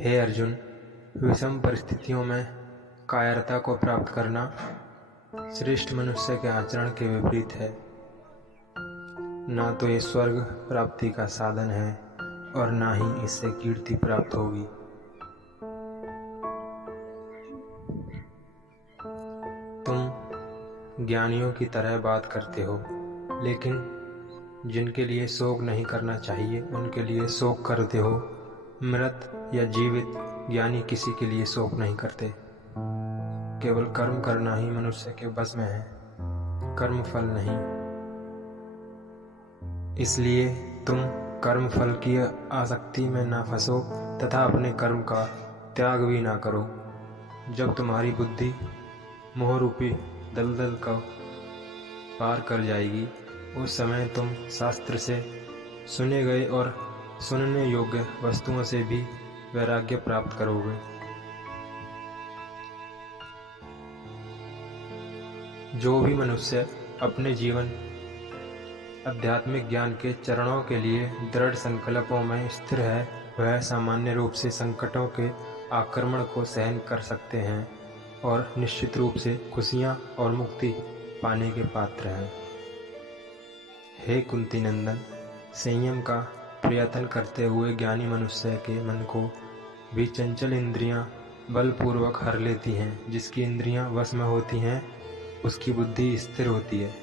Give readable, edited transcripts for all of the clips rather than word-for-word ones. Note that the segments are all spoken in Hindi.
हे अर्जुन, विषम परिस्थितियों में कायरता को प्राप्त करना श्रेष्ठ मनुष्य के आचरण के विपरीत है। ना तो ये स्वर्ग प्राप्ति का साधन है और ना ही इससे कीर्ति प्राप्त होगी। तुम ज्ञानियों की तरह बात करते हो, लेकिन जिनके लिए शोक नहीं करना चाहिए उनके लिए शोक करते हो। मृत या जीवित ज्ञानी किसी के लिए शोक नहीं करते। केवल कर्म करना ही मनुष्य के बस में है, कर्म फल नहीं। इसलिए तुम कर्म फल की आसक्ति में ना फंसो तथा अपने कर्म का त्याग भी ना करो। जब तुम्हारी बुद्धि मोह रूपी दलदल का पार कर जाएगी, उस समय तुम शास्त्र से सुने गए और सुनने योग्य वस्तुओं से भी वैराग्य प्राप्त करोगे। जो भी मनुष्य अपने जीवन आध्यात्मिक ज्ञान के चरणों के लिए दृढ़ संकल्पों में स्थिर है, वह सामान्य रूप से संकटों के आक्रमण को सहन कर सकते हैं और निश्चित रूप से खुशियां और मुक्ति पाने के पात्र हैं। हे कुंती नंदन, संयम का प्रयत्न करते हुए ज्ञानी मनुष्य के मन को भी चंचल इंद्रियां बलपूर्वक हर लेती हैं। जिसकी इंद्रियां वश में होती हैं उसकी बुद्धि स्थिर होती है।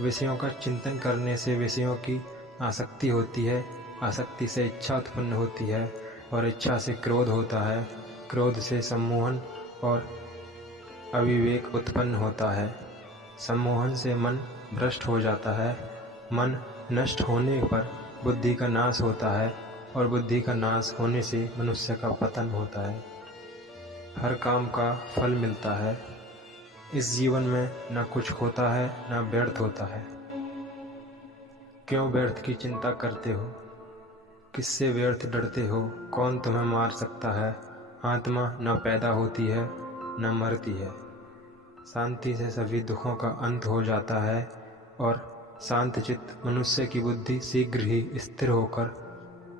विषयों का चिंतन करने से विषयों की आसक्ति होती है, आसक्ति से इच्छा उत्पन्न होती है और इच्छा से क्रोध होता है, क्रोध से सम्मोहन और अविवेक उत्पन्न होता है, सम्मोहन से मन भ्रष्ट हो जाता है, मन नष्ट होने पर बुद्धि का नाश होता है और बुद्धि का नाश होने से मनुष्य का पतन होता है। हर काम का फल मिलता है। इस जीवन में न कुछ होता है न व्यर्थ होता है। क्यों व्यर्थ की चिंता करते हो? किससे व्यर्थ डरते हो? कौन तुम्हें मार सकता है? आत्मा न पैदा होती है न मरती है। शांति से सभी दुखों का अंत हो जाता है और शांतचित्त मनुष्य की बुद्धि शीघ्र ही स्थिर होकर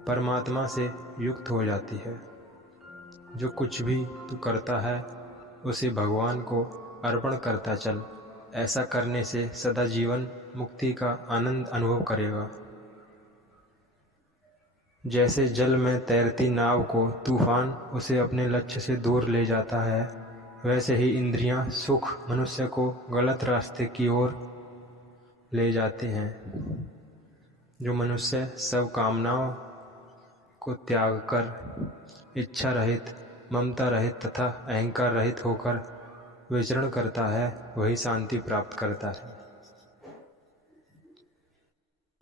परमात्मा से युक्त हो जाती है। जो कुछ भी तू करता है उसे भगवान को अर्पण करता चल। ऐसा करने से सदा जीवन मुक्ति का आनंद अनुभव करेगा। जैसे जल में तैरती नाव को तूफान उसे अपने लक्ष्य से दूर ले जाता है, वैसे ही इंद्रियां सुख मनुष्य को गलत रास्ते की ओर ले जाते हैं। जो मनुष्य सब कामनाओं को त्याग कर इच्छा रहित, ममता रहित तथा अहंकार रहित होकर विचरण करता है, वही शांति प्राप्त करता है।